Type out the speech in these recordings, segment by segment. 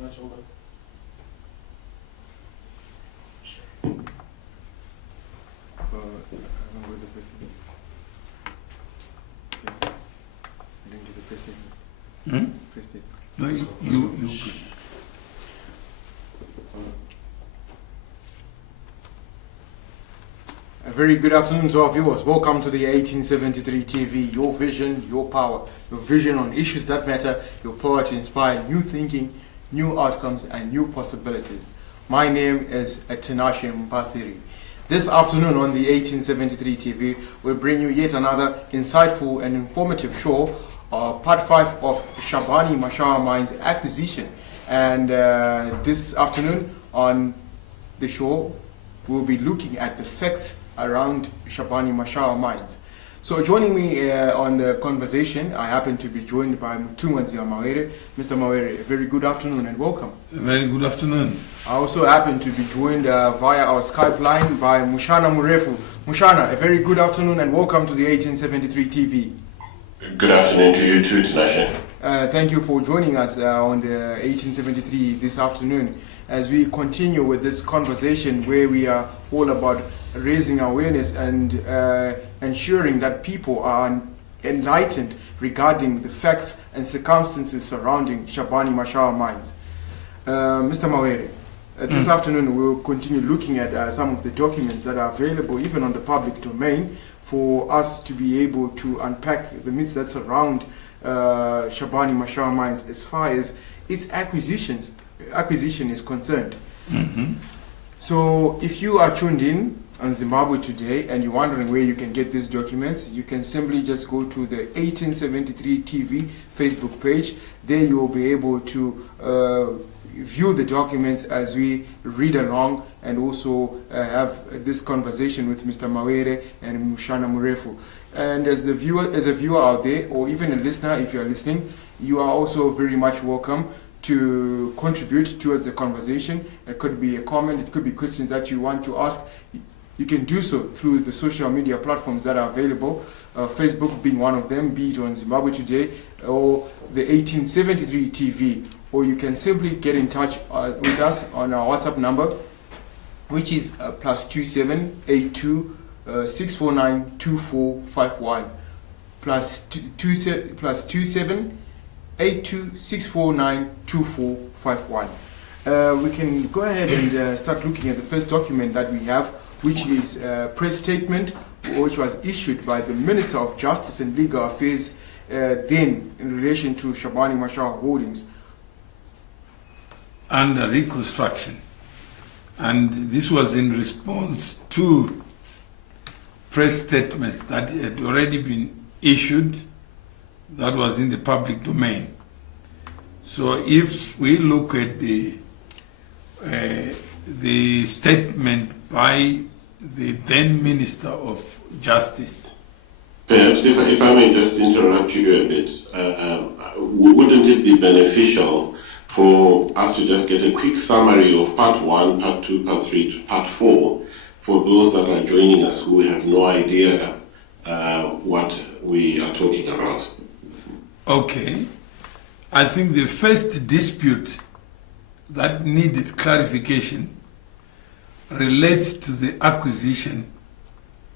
Mashaba. I'm going to the first thing. Okay. Link to the first thing. First thing. No, you. A very good afternoon to our viewers. Welcome to the 1873 TV, your vision, your power, your vision on issues that matter, your power to inspire new thinking, new outcomes, and new possibilities. My name is Tinashe Mpasiri. This afternoon on the 1873 TV, we'll bring you yet another insightful and informative show, part 5 of Shabhani Mashaba Mines acquisition. And this afternoon on the show, we'll be looking at the facts around Shabhani Mashaba Mines. So joining me on the conversation, I happen to be joined by Mutungwanzi Mawere. Mr. Mawere, a very good afternoon and welcome. A very good afternoon. I also happen to be joined via our Skype line by Mushana Murefu. Mushana, a very good afternoon and welcome to the 1873 TV. Good afternoon to you too, Tinashe. Thank you for joining us on the 1873 this afternoon as we continue with this conversation where we are all about raising awareness and ensuring that people are enlightened regarding the facts and circumstances surrounding Shabhani Mashaba Mines. Mr. Mawere, this afternoon we'll continue looking at some of the documents that are available even on the public domain for us to be able to unpack the myths that surround Shabhani Mashaba Mines as far as its acquisition is concerned. So if you are tuned in on Zimbabwe today and you're wondering where you can get these documents, you can simply just go to the 1873 TV Facebook page. There you will be able to view the documents as we read along and also have this conversation with Mr. Mawere and Mushana Murefu. And as a viewer out there, or even a listener, if you are listening, you are also very much welcome to contribute towards the conversation. It could be a comment, it could be questions that you want to ask. You can do so through the social media platforms that are available, Facebook being one of them, be it on Zimbabwe Today or the 1873 TV. Or you can simply get in touch with us on our WhatsApp number, which is +2782 649 2451 +27 826492 2451. We can go ahead and start looking at the first document that we have, which is a press statement which was issued by the Minister of Justice and Legal Affairs then in relation to Shabhani Mashaba Holdings under reconstruction. And this was in response to press statements that had already been issued that was in the public domain. So if we look at the statement by the then Minister of Justice. Perhaps if I may just interrupt you a bit, wouldn't it be beneficial for us to just get a quick summary of part 1, part 2, part 3, part 4 for those that are joining us who have no idea what we are talking about? Okay. I think the first dispute that needed clarification relates to the acquisition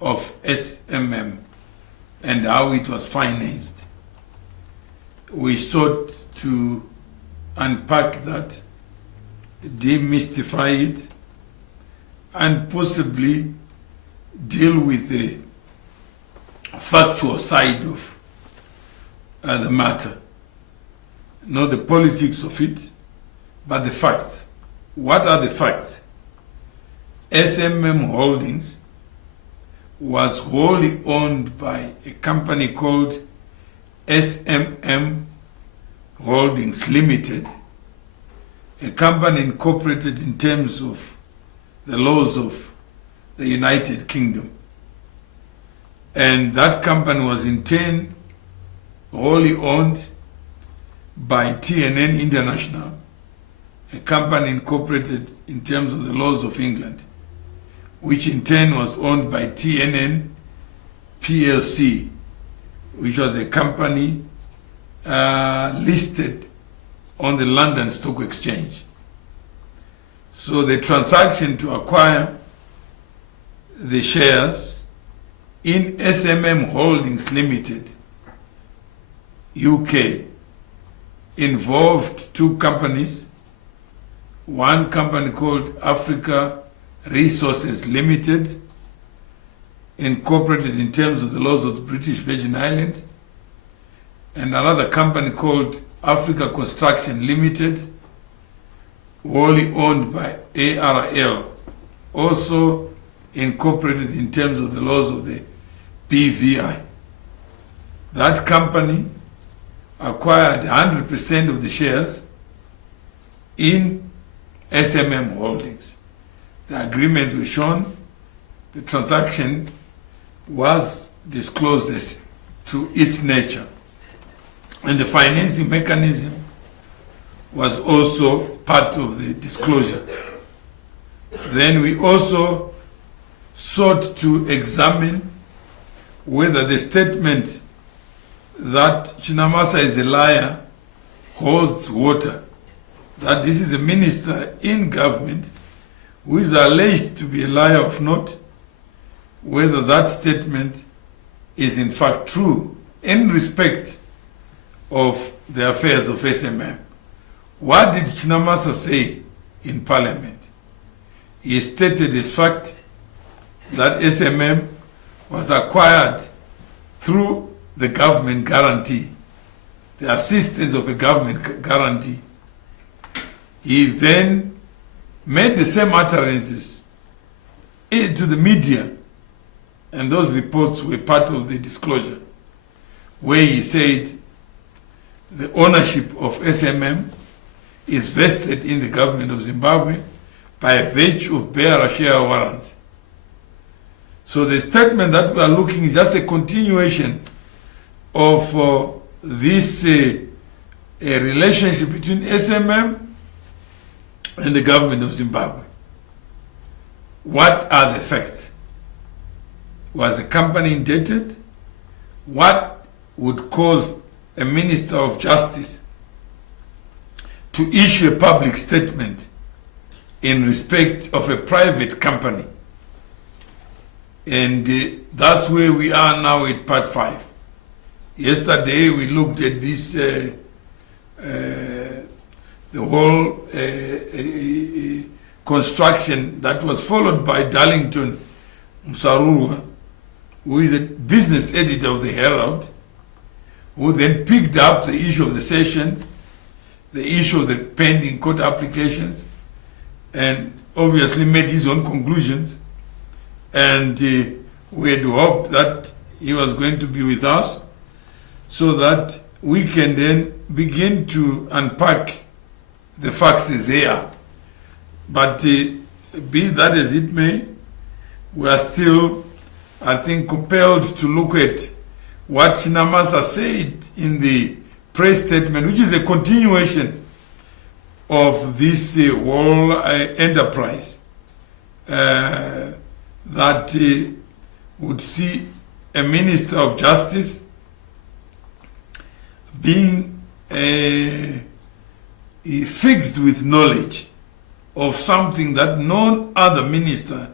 of SMM and how it was financed. We sought to unpack that, demystify it, and possibly deal with the factual side of the matter. Not the politics of it, but the facts. What are the facts? SMM Holdings was wholly owned by a company called SMM Holdings Limited, a company incorporated in terms of the laws of the United Kingdom. And that company was in turn wholly owned by TNN International, a company incorporated in terms of the laws of England, which in turn was owned by TNN PLC, which was a company listed on the London Stock Exchange. So the transaction to acquire the shares in SMM Holdings Limited, UK, involved two companies, one company called Africa Resources Limited, incorporated in terms of the laws of the British Virgin Islands, and another company called Africa Construction Limited, wholly owned by ARL, also incorporated in terms of the laws of the BVI. That company acquired 100% of the shares in SMM Holdings. The agreements were shown, the transaction was disclosed as to its nature, and the financing mechanism was also part of the disclosure. Then we also sought to examine whether the statement that Chinamasa is a liar holds water, that this is a minister in government who is alleged to be a liar of note, whether that statement is in fact true in respect of the affairs of SMM. What did Chinamasa say in Parliament? He stated as fact that SMM was acquired through the government guarantee, the assistance of a government guarantee. He then made the same utterances to the media, and those reports were part of the disclosure, where he said the ownership of SMM is vested in the government of Zimbabwe by virtue of bearer share warrants. So the statement that we are looking is just a continuation of this a relationship between SMM and the government of Zimbabwe. What are the facts? Was the company indebted? What would cause a Minister of Justice to issue a public statement in respect of a private company? And that's where we are now at part 5. Yesterday we looked at this, the whole construction that was followed by Darlington Msarurwa, who is a business editor of the Herald, who then picked up the issue of the session, the issue of the pending court applications, and obviously made his own conclusions. And we had hoped that he was going to be with us so that we can then begin to unpack the facts as they are. But be that as it may, we are still, I think, compelled to look at what Chinamasa said in the press statement, which is a continuation of this whole enterprise that would see a Minister of Justice being fixed with knowledge of something that no other minister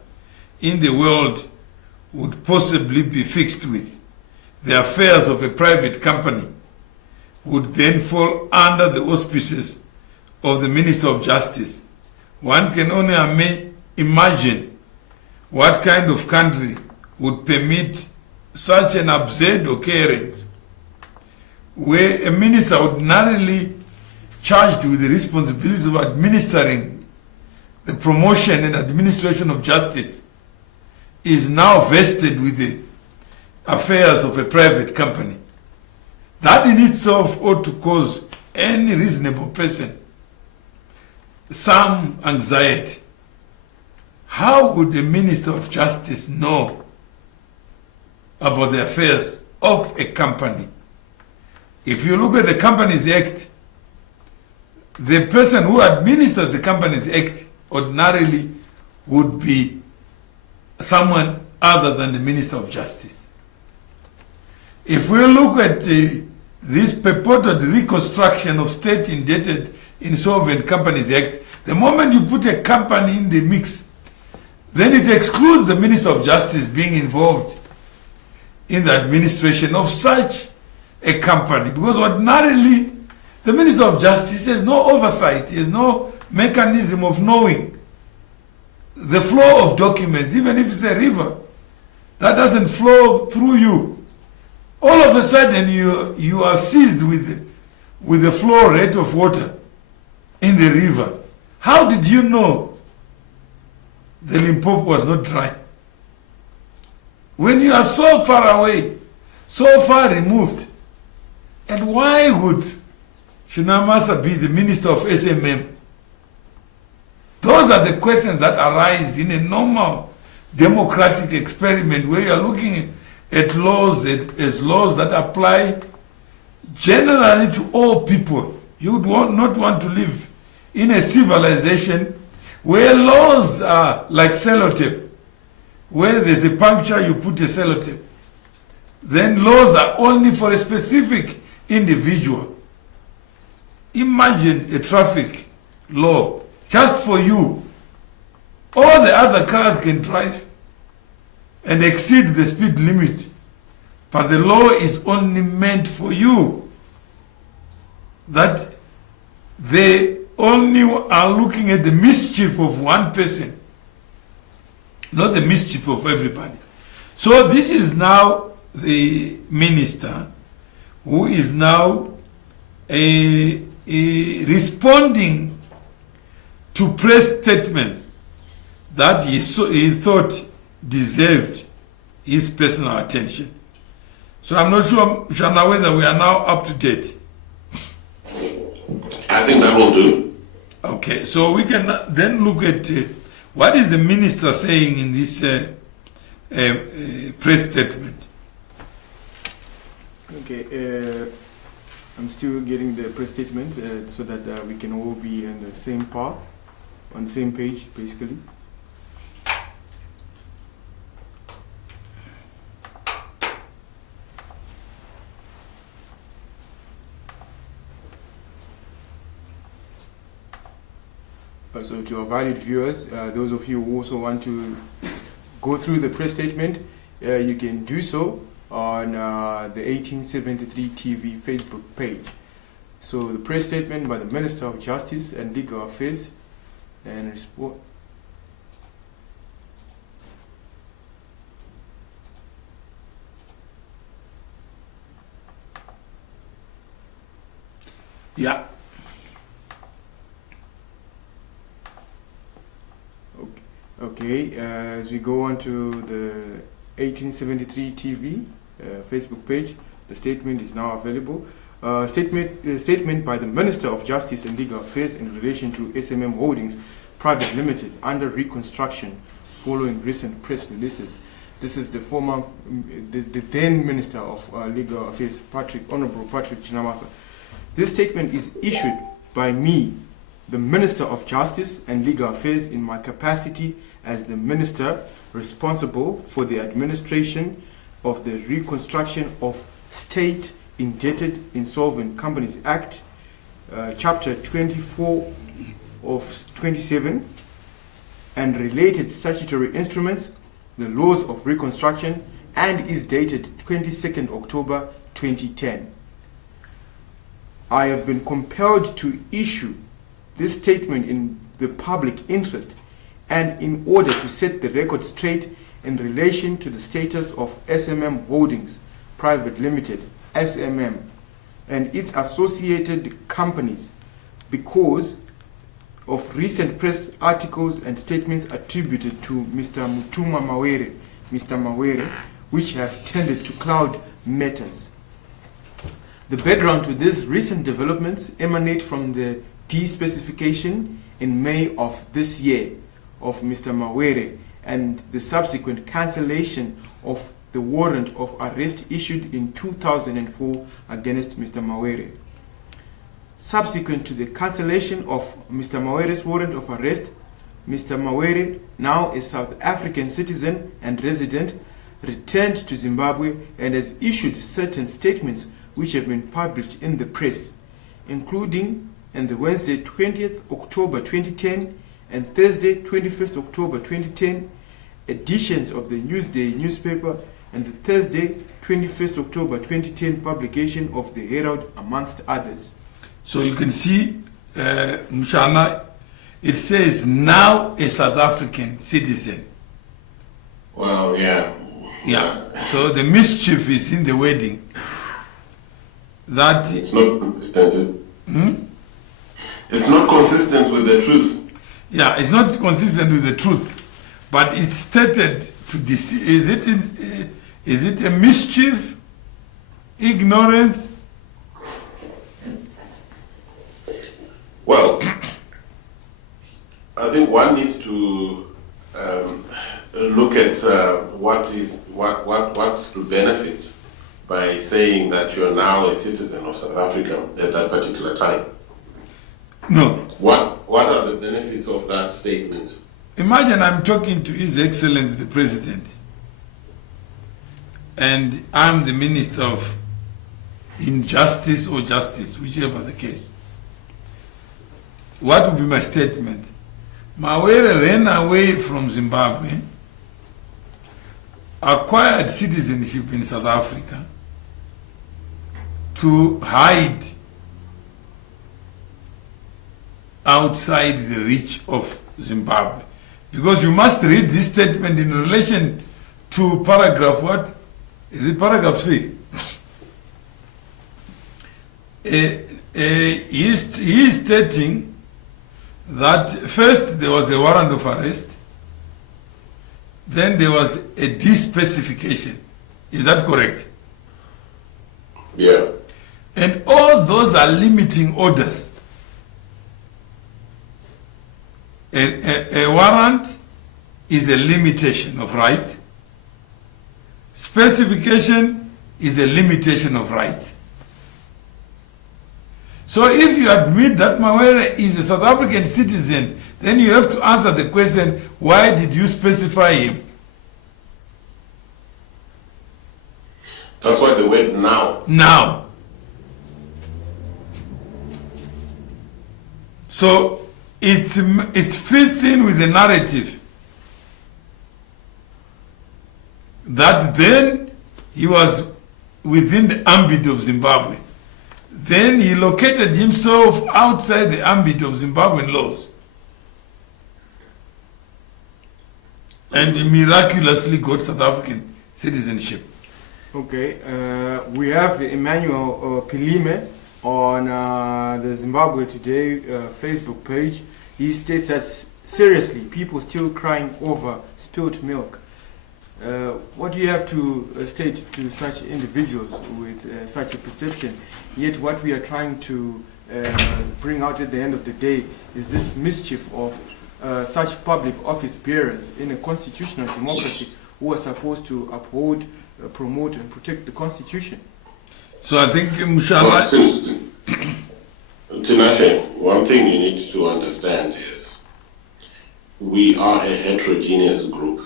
in the world would possibly be fixed with. The affairs of a private company would then fall under the auspices of the Minister of Justice. One can only imagine what kind of country would permit such an absurd occurrence, where a minister ordinarily charged with the responsibility of administering the promotion and administration of justice is now vested with the affairs of a private company. That in itself ought to cause any reasonable person some anxiety. How would the Minister of Justice know about the affairs of a company? If you look at the Companies Act, the person who administers the Companies Act ordinarily would be someone other than the Minister of Justice. If we look at the this purported reconstruction of state indebted insolvent companies act, the moment you put a company in the mix, then it excludes the Minister of Justice being involved in the administration of such a company, because ordinarily the Minister of Justice has no oversight, has no mechanism of knowing the flow of documents, even if it's a river that doesn't flow through you. All of a sudden you are seized with the flow rate of water in the river. How did you know the Limpopo was not dry? When you are so far away, so far removed, and why would Shinamasa be the minister of SMM? Those are the questions that arise in a normal democratic experiment where you are looking at laws as laws that apply generally to all people. You would not want to live in a civilization where laws are like sellotape. Where there's a puncture, you put a sellotape. Then laws are only for a specific individual. Imagine a traffic law just for you. All the other cars can drive and exceed the speed limit, but the law is only meant for you. That they only are looking at the mischief of one person, not the mischief of everybody. So this is now the minister who is now responding to press statement that he thought deserved his personal attention. So I'm not sure, Shana, whether we are now up to date. I think that will do. Okay, so we can then look at what is the minister saying in this press statement. Okay, I'm still getting the press statement so that we can all be on the same part, on the same page, basically. So to our valued viewers, those of you who also want to go through the press statement, you can do so on the 1873 TV Facebook page. So the press statement by the Minister of Justice and Legal Affairs and Resport. Yeah. Okay, as we go on to the 1873 TV Facebook page, the statement is now available. Statement by the Minister of Justice and Legal Affairs in relation to SMM Holdings Private Limited under reconstruction following recent press releases. This is the former, the then Minister of Legal Affairs, Honorable Patrick Chinamasa. This statement is issued by me, the Minister of Justice and Legal Affairs, in my capacity as the Minister responsible for the administration of the Reconstruction of State Indebted Insolvent Companies Act, Chapter 24 of 27, and related statutory instruments, the laws of reconstruction, and is dated 22nd October 2010. I have been compelled to issue this statement in the public interest and in order to set the record straight in relation to the status of SMM Holdings Private Limited, SMM, and its associated companies because of recent press articles and statements attributed to Mr. Mutuma Mawere, Mr. Mawere, which have tended to cloud matters. The background to these recent developments emanate from the de-specification in May of this year of Mr. Mawere and the subsequent cancellation of the warrant of arrest issued in 2004 against Mr. Mawere. Subsequent to the cancellation of Mr. Mawere's warrant of arrest, Mr. Mawere, now a South African citizen and resident, returned to Zimbabwe and has issued certain statements which have been published in the press, including on the Wednesday 20th October 2010 and Thursday 21st October 2010 editions of the Newsday newspaper and the Thursday 21st October 2010 publication of the Herald, amongst others. So you can see, Mshana, it says now a South African citizen. Well, yeah. Yeah. So the mischief is in the wording. That it's not consistent. It's not consistent with the truth. Yeah, it's not consistent with the truth, but it's stated to deceive. Is it a mischief, ignorance? Well, I think one needs to look at what's to benefit by saying that you're now a citizen of South Africa at that particular time. No. What are the benefits of that statement? Imagine I'm talking to His Excellency the President, and I'm the Minister of Injustice or Justice, whichever the case. What would be my statement? Mawere ran away from Zimbabwe, acquired citizenship in South Africa to hide outside the reach of Zimbabwe. Because you must read this statement in relation to paragraph what? Is it paragraph 3? He is stating that first there was a warrant of arrest, then there was a despecification. Is that correct? Yeah. And all those are limiting orders. A warrant is a limitation of rights. Specification is a limitation of rights. So if you admit that Mawere is a South African citizen, then you have to answer the question, why did you specify him? That's why the word now. Now. So it fits in with the narrative that then he was within the ambit of Zimbabwe. Then he located himself outside the ambit of Zimbabwean laws. And he miraculously got South African citizenship. Okay, we have Emmanuel Pilime on the Zimbabwe Today Facebook page. He states that seriously, people still crying over spilled milk. What do you have to state to such individuals with such a perception? Yet what we are trying to bring out at the end of the day is this mischief of such public office bearers in a constitutional democracy who are supposed to uphold, promote and protect the constitution. So I think, Mashaba, Tinashe, one thing you need to understand is we are a heterogeneous group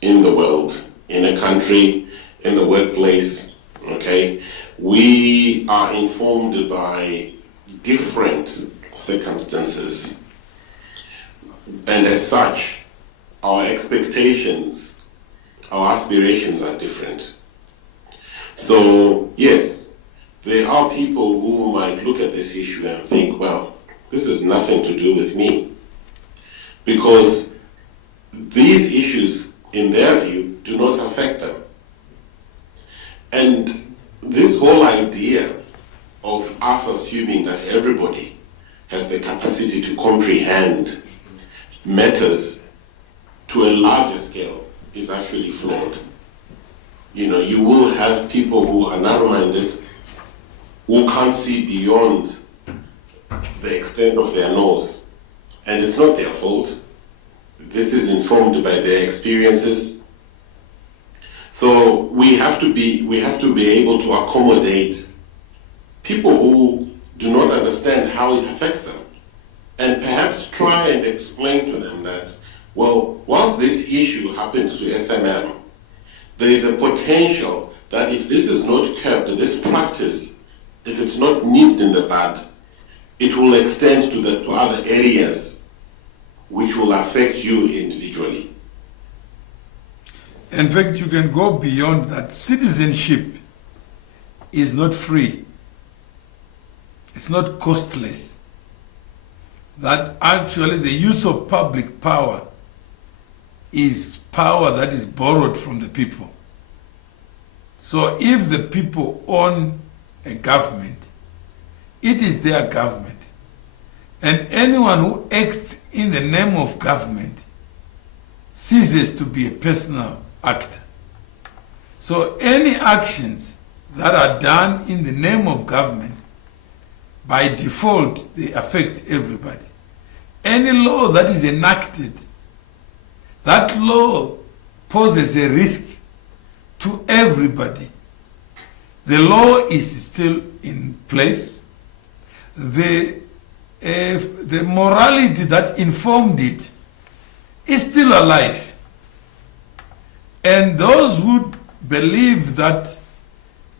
in the world, in a country, in the workplace, okay? We are informed by different circumstances. And as such, our expectations, our aspirations are different. So, yes, there are people who might look at this issue and think, well, this has nothing to do with me. Because these issues, in their view, do not affect them. And this whole idea of us assuming that everybody has the capacity to comprehend matters to a larger scale is actually flawed. You know, you will have people who are narrow-minded, who can't see beyond the extent of their nose. And it's not their fault. This is informed by their experiences. So we have to be able to accommodate people who do not understand how it affects them, and perhaps try and explain to them that, well, whilst this issue happens to SMM, there is a potential that if this is not curbed, this practice, if it's not nipped in the bud, it will extend to other areas which will affect you individually. In fact, you can go beyond that. Citizenship is not free. It's not costless. That actually the use of public power is power that is borrowed from the people. So if the people own a government, it is their government. And anyone who acts in the name of government ceases to be a personal actor. So any actions that are done in the name of government, by default, they affect everybody. Any law that is enacted, that law poses a risk to everybody. The law is still in place. The morality that informed it is still alive. And those who believe that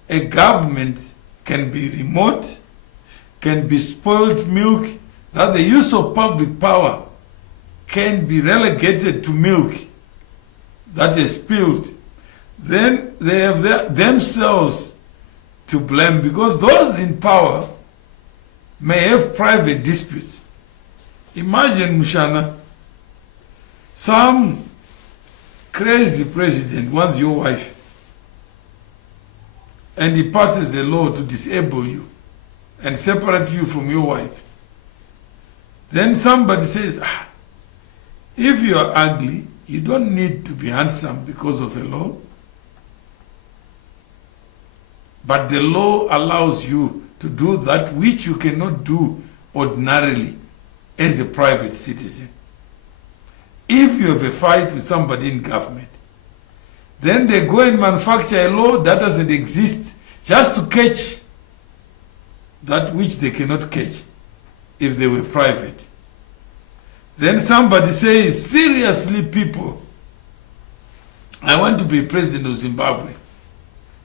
a government can be remote, can be spoiled milk, that the use of public power can be relegated to milk that is spilled, then they have themselves to blame, because those in power may have private disputes. Imagine, Mushana, some crazy president wants your wife and he passes a law to disable you and separate you from your wife. Then somebody says, if you are ugly, you don't need to be handsome because of a law. But the law allows you to do that which you cannot do ordinarily as a private citizen. If you have a fight with somebody in government, then they go and manufacture a law that doesn't exist just to catch that which they cannot catch if they were private. Then somebody says, seriously people, I want to be president of Zimbabwe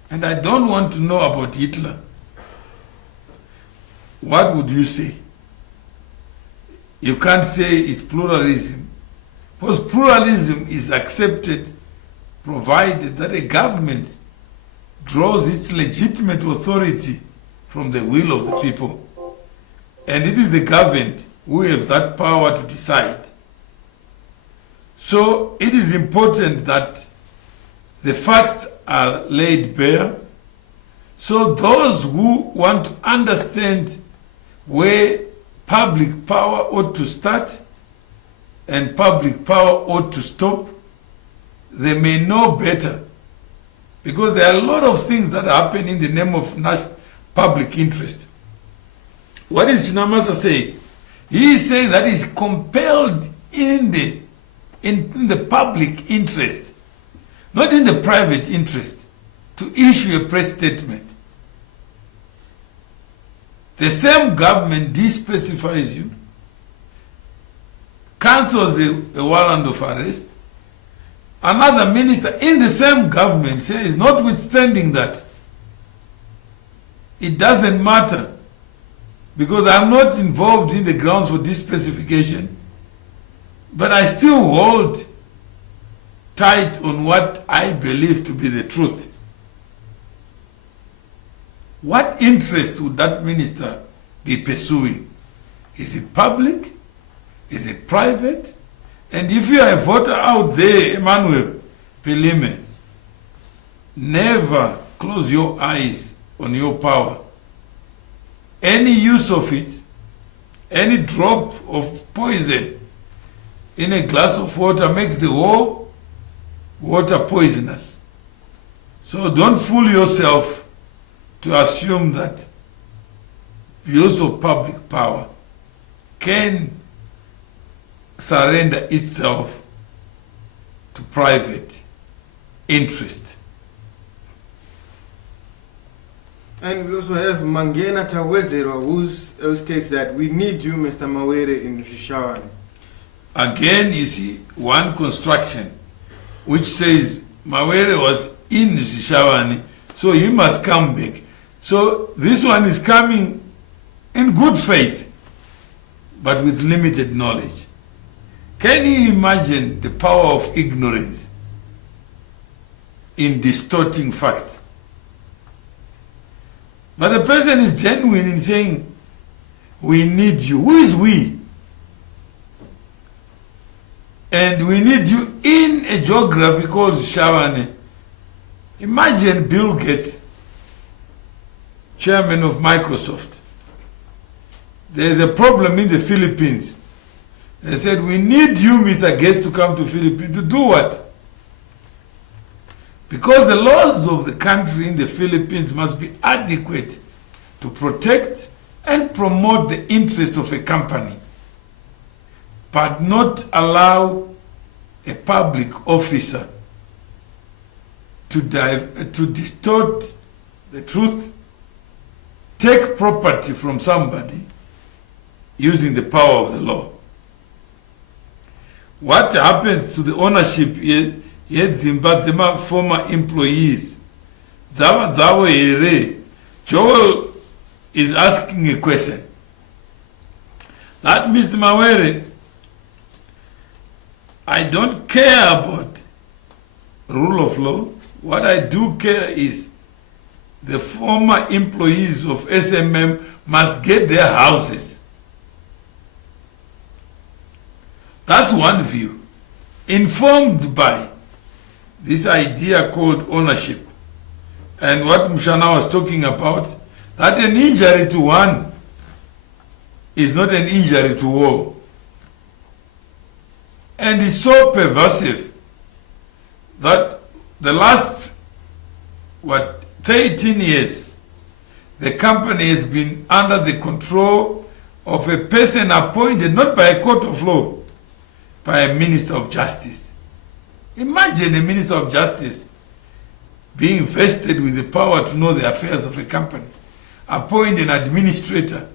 and I don't want to know about Hitler. What would you say? You can't say it's pluralism, because pluralism is accepted provided that a government draws its legitimate authority from the will of the people. And it is the governed who have that power to decide. So it is important that the facts are laid bare, so those who want to understand where public power ought to start and public power ought to stop, they may know better. Because there are a lot of things that happen in the name of public interest. What is Chinamasa saying? He is saying that is compelled in the public interest, not in the private interest, to issue a press statement. The same government de-specifies you, cancels a warrant of arrest. Another minister in the same government says, notwithstanding that, it doesn't matter because I'm not involved in the grounds for this specification, but I still hold tight on what I believe to be the truth. What interest would that minister be pursuing? Is it public? Is it private? And if you are a voter out there, Emmanuel Pelime, never close your eyes on your power. Any use of it, any drop of poison in a glass of water makes the whole water poisonous. So don't fool yourself to assume that use of public power can surrender itself to private interest. And we also have Mangena Tawedzero, who states that we need you, Mr. Mawere, in Shabhani. Again, you see one construction which says Mawere was in Shabhani, So he must come back. So this one is coming in good faith, but with limited knowledge. Can you imagine the power of ignorance in distorting facts? But the person is genuine in saying, we need you. Who is we? And we need you in a geography called Shabhani. Imagine Bill Gates, chairman of Microsoft. There's a problem in the Philippines. They said, we need you, Mr. Gates, to come to Philippines. To do what? Because the laws of the country in the Philippines must be adequate to protect and promote the interests of a company, but not allow a public officer to distort the truth, take property from somebody using the power of the law. What happens to the ownership yet Zimbabwe former employees? Joel is asking a question. That Mr. Mawere, I don't care about rule of law. What I do care is the former employees of SMM must get their houses. That's one view, informed by this idea called ownership. And what Mushana was talking about, that an injury to one is not an injury to all. And it's so pervasive that the last, 13 years, the company has been under the control of a person appointed not by a court of law, by a minister of justice. Imagine a minister of justice being vested with the power to know the affairs of a company, appoint an administrator,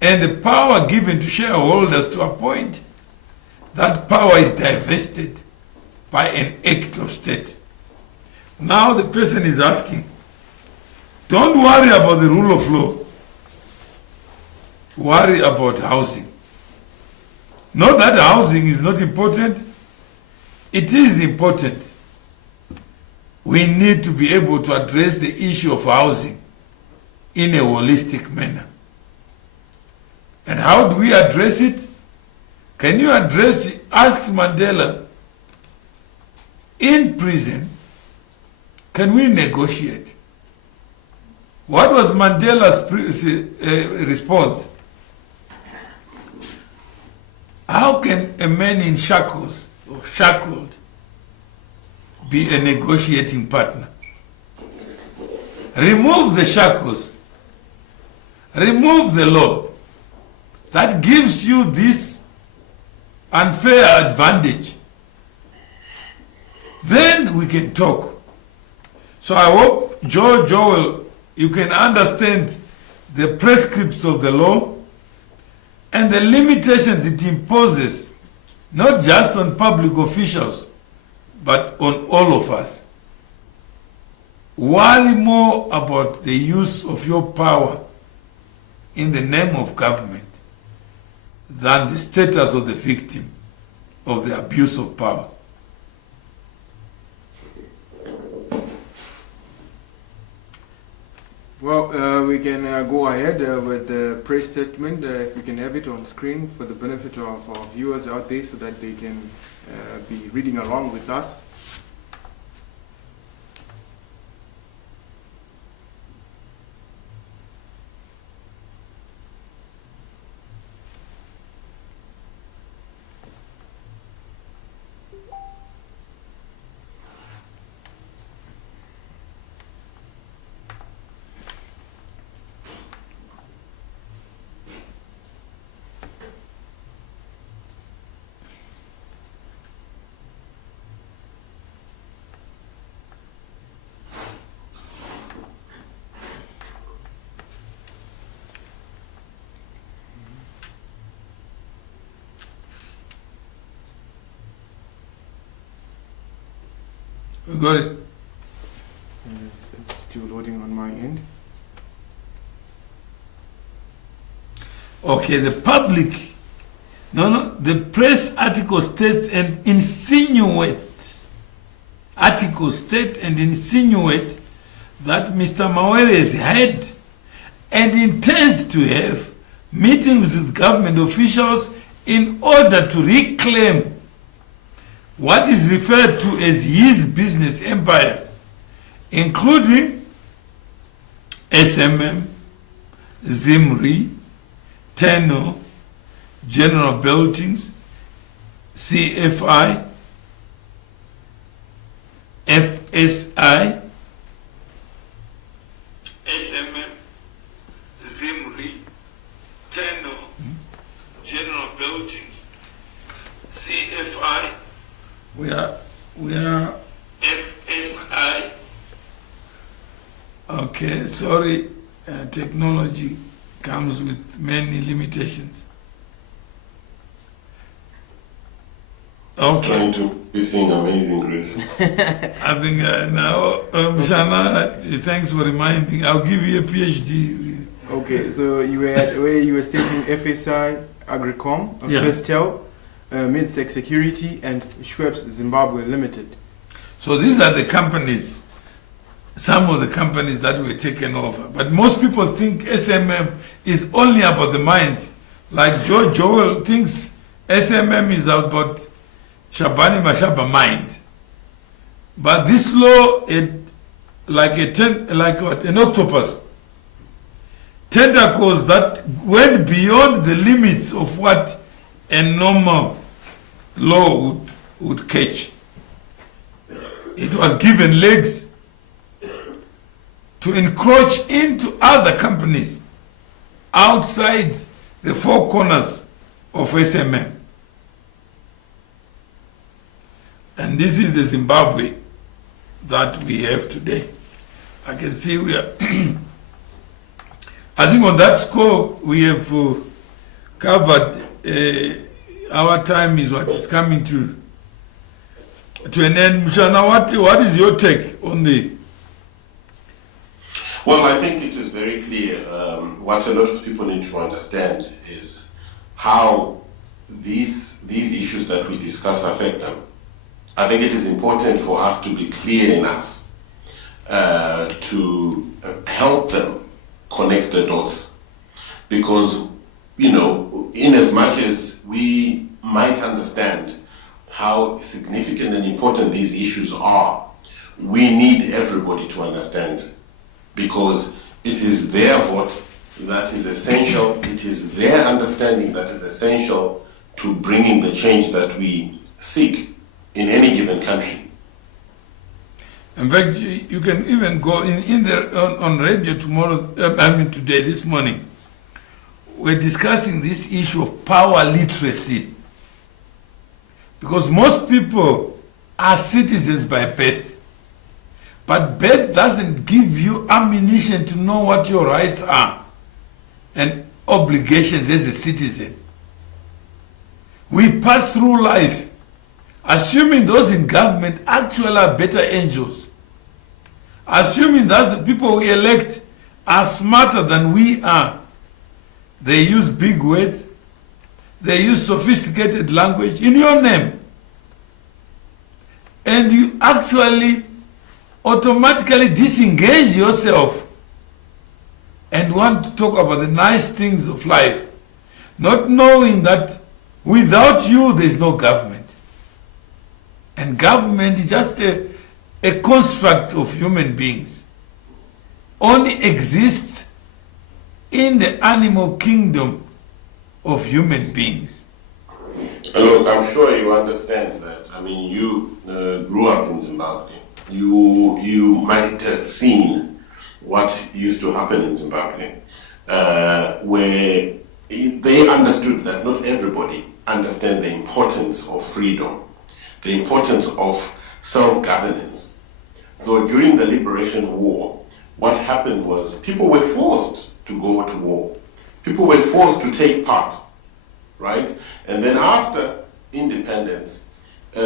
and the power given to shareholders to appoint, that power is divested by an act of state. Now the person is asking, don't worry about the rule of law, worry about housing. Not that housing is not important, it is important. We need to be able to address the issue of housing in a holistic manner. And how do we address it? Can you ask Mandela, in prison, can we negotiate? What was Mandela's response? How can a man in shackles or shackled be a negotiating partner? Remove the shackles, remove the law that gives you this unfair advantage. Then we can talk. So I hope, Joel, you can understand the prescripts of the law and the limitations it imposes, not just on public officials, but on all of us. Worry more about the use of your power in the name of government than the status of the victim of the abuse of power. Well, we can go ahead with the press statement, if we can have it on screen for the benefit of our viewers out there so that they can be reading along with us. We got it. Okay, the public. No, the press article states and insinuate. Article state and insinuate that Mr. Mawere has had and intends to have meetings with government officials in order to reclaim what is referred to as his business empire, including SMM, Zimri, Tenno, General Buildings, CFI, FSI, SMM, Zimri, Tenno, General Buildings, CFI, we are FSI. Okay, sorry, technology comes with many limitations. It's trying to be seeing Amazing Grace. I think now, Shana, thanks for reminding. I'll give you a PhD. Okay, so you were where you were stating FSI, Agricom, Yeah. Vestel, Midsec Security, and Schweppes Zimbabwe Limited. So these are the companies, some of the companies that were taken over. But most people think SMM is only about the mines. Like Joel thinks SMM is about Shabhani Mashaba mines. But this law, like an octopus, tentacles that went beyond the limits of what a normal law would catch. It was given legs to encroach into other companies outside the four corners of SMM. And this is the Zimbabwe that we have today. I can see we are, I think on that score we have covered, our time is what is coming to an end. Mushana, what is your take on the? Well, I think it is very clear. What a lot of people need to understand is how these issues that we discuss affect them. I think it is important for us to be clear enough to help them connect the dots, because, you know, in as much as we might understand how significant and important these issues are, we need everybody to understand, because it is their vote that is essential, it is their understanding that is essential to bringing the change that we seek in any given country. In fact, you can even go in there on radio tomorrow, today, this morning. We're discussing this issue of power literacy. Because most people are citizens by birth. But birth doesn't give you ammunition to know what your rights are and obligations as a citizen. We pass through life assuming those in government actually are better angels, assuming that the people we elect are smarter than we are. They use big words, they use sophisticated language in your name, and you actually automatically disengage yourself and want to talk about the nice things of life, not knowing that without you there is no government. And government is just a construct of human beings. Only exists in the animal kingdom of human beings. Look, I'm sure you understand that. I mean, you grew up in Zimbabwe. You might have seen what used to happen in Zimbabwe, where they understood that not everybody understands the importance of freedom, the importance of self-governance. So during the Liberation War, what happened was people were forced to go to war. People were forced to take part, right? And then after independence, we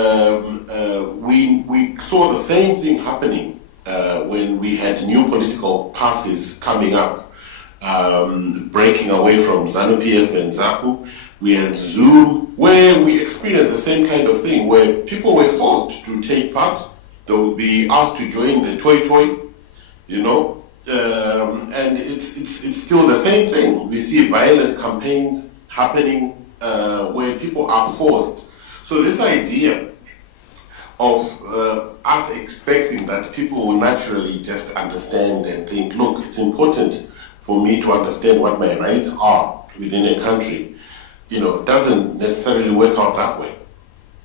saw the same thing happening when we had new political parties coming up breaking away from ZANU-PF and ZAPU. We had Zoom, where we experienced the same kind of thing, where people were forced to take part. They would be asked to join the toy, you know, and it's still the same thing. We see violent campaigns happening where people are forced. So this idea of us expecting that people will naturally just understand and think, look, it's important for me to understand what my rights are within a country, you know, doesn't necessarily work out that way.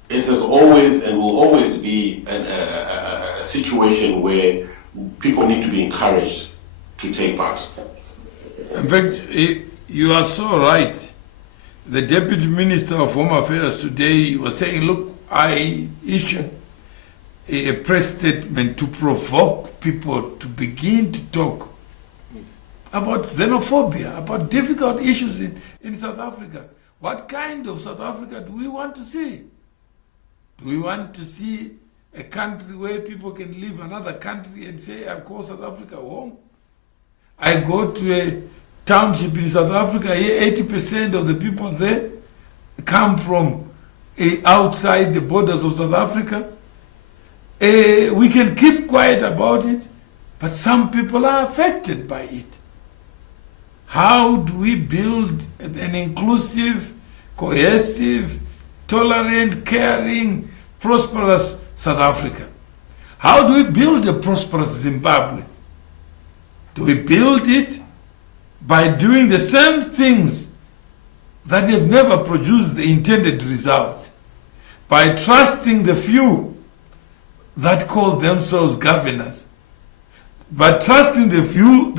It has always and will always be a situation where people need to be encouraged to take part. In fact, you are so right. The Deputy Minister of Home Affairs today was saying, look, I issued a press statement to provoke people to begin to talk about xenophobia, about difficult issues in South Africa. What kind of South Africa do we want to see? Do we want to see a country where people can leave another country and say, I call South Africa home? I go to a township in South Africa, here 80% of the people there come from outside the borders of South Africa. We can keep quiet about it, but some people are affected by it. How do we build an inclusive, cohesive, tolerant, caring, prosperous South Africa? How do we build a prosperous Zimbabwe? Do we build it by doing the same things that have never produced the intended results? By trusting the few that call themselves governors, but trusting the few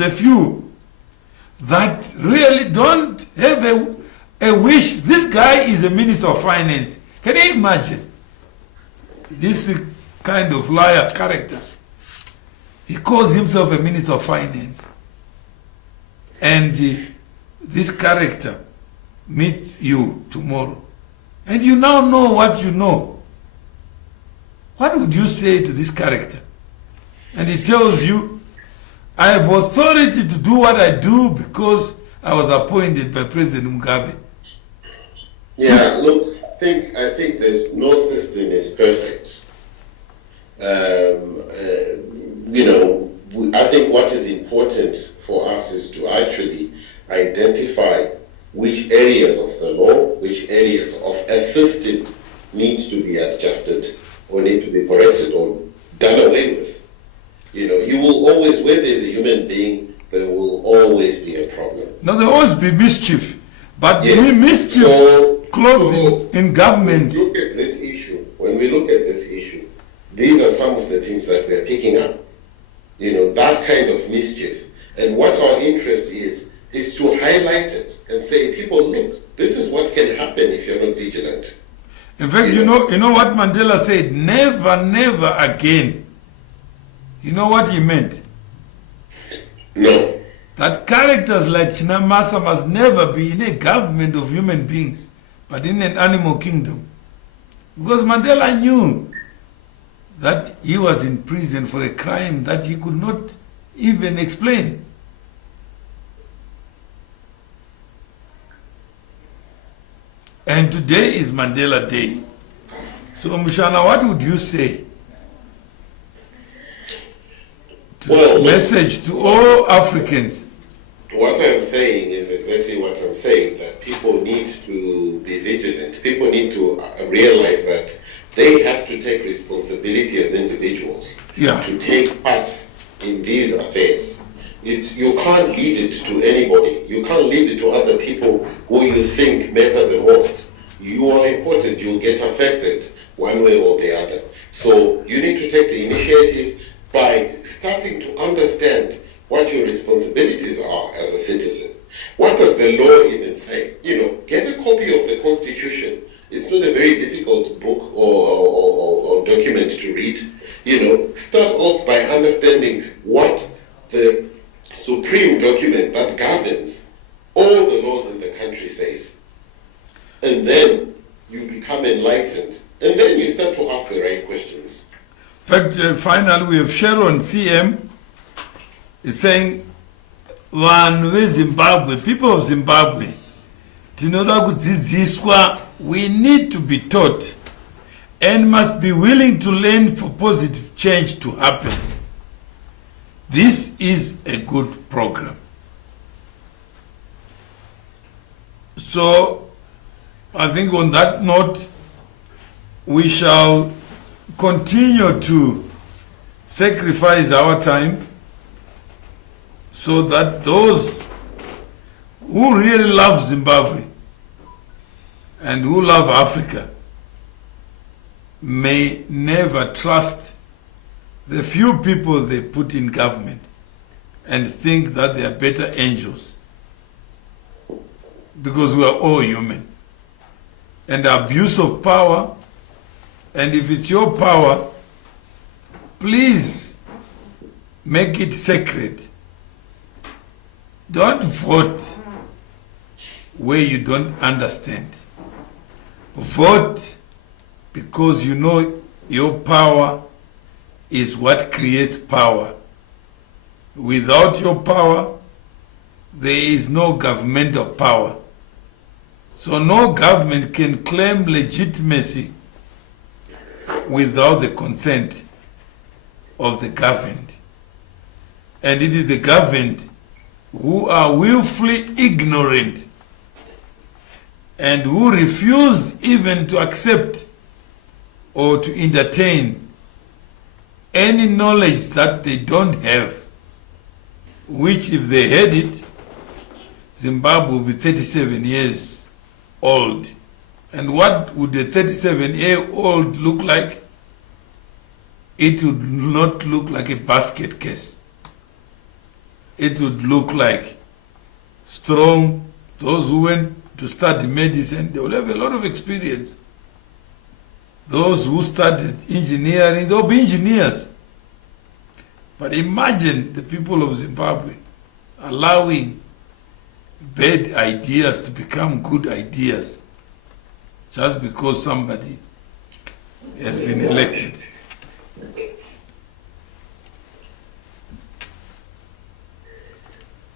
that really don't have a wish. This guy is a minister of finance. Can you imagine? This kind of liar character. He calls himself a minister of finance. And this character meets you tomorrow. And you now know what you know. What would you say to this character? And he tells you, I have authority to do what I do because I was appointed by President Mugabe. Yeah, look, I think there's no system is perfect. You know, I think what is important for us is to actually identify which areas of the law, which areas of a system needs to be adjusted or need to be corrected or done away with. You know, you will always, where there's a human being, there will always be a problem. No, there will always be mischief. But yes. Mischief clothed in government. When we look at this issue, these are some of the things that we are picking up. You know, that kind of mischief. And what our interest is to highlight it and say, people, look, this is what can happen if you're not vigilant. In fact, you know what Mandela said? Never, never again. You know what he meant? No. That characters like Chinamasa must never be in a government of human beings, but in an animal kingdom. Because Mandela knew that he was in prison for a crime that he could not even explain. And today is Mandela Day. So, Mushana, what would you say? Message to all Africans. What I'm saying is exactly what I'm saying, that people need to be vigilant. People need to realize that they have to take responsibility as individuals to take part in these affairs. You can't leave it to anybody. You can't leave it to other people who you think matter the most. You are important. You'll get affected one way or the other. So you need to take the initiative by starting to understand what your responsibilities are as a citizen. What does the law even say? You know, get a copy of the Constitution. It's not a very difficult book or document to read. You know, start off by understanding what the supreme document that governs all the laws in the country says. And then you become enlightened. And then you start to ask the right questions. In fact, finally, we have Sharon CM is saying, vanhu vezimbabwe, people of zimbabwe, tinoda kudzidziswa. We need to be taught and must be willing to learn for positive change to happen. This is a good program. So I think on that note, we shall continue to sacrifice our time so that those who really love Zimbabwe and who love Africa may never trust the few people they put in government and think that they are better angels, because we are all human. And abuse of power, and if it's your power, please make it sacred. Don't vote where you don't understand. Vote because you know your power is what creates power. Without your power, there is no governmental power. So no government can claim legitimacy without the consent of the governed. And it is the governed who are willfully ignorant and who refuse even to accept or to entertain any knowledge that they don't have, which if they had it, Zimbabwe will be 37 years old. And what would a 37-year-old look like? It would not look like a basket case. It would look like strong. Those who went to study medicine, they will have a lot of experience. Those who studied engineering, they'll be engineers. But imagine the people of Zimbabwe allowing bad ideas to become good ideas just because somebody has been elected.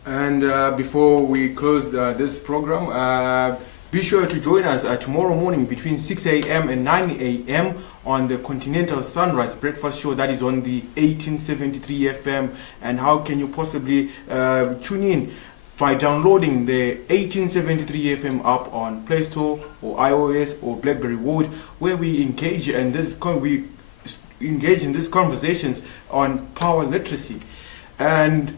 And before we close this program, be sure to join us tomorrow morning between 6 a.m. and 9 a.m. on the Continental Sunrise Breakfast Show that is on the 1873 FM. And how can you possibly tune in? By downloading the 1873 FM app on Play Store or iOS or BlackBerry World, where we engage in these conversations on power literacy. And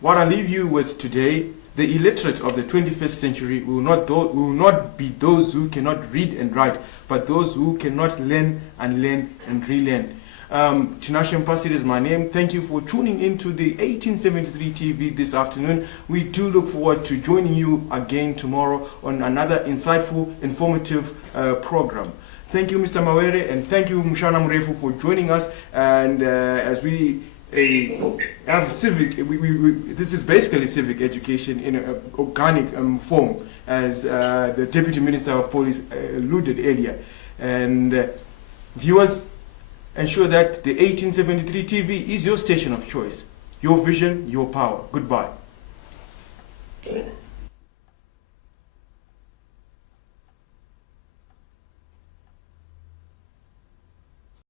what I leave you with today, the illiterate of the 21st century will not be those who cannot read and write, but those who cannot learn and relearn. Tinashe Mpasile is my name. Thank you for tuning into the 1873 TV this afternoon. We do look forward to joining you again tomorrow on another insightful, informative program. Thank you, Mr. Mawere, and thank you, Mushana Mrefu, for joining us. And as we have civic, this is basically civic education in an organic form, as the Deputy Minister of Police alluded earlier. And viewers, ensure that the 1873 TV is your station of choice. Your vision, your power. Goodbye.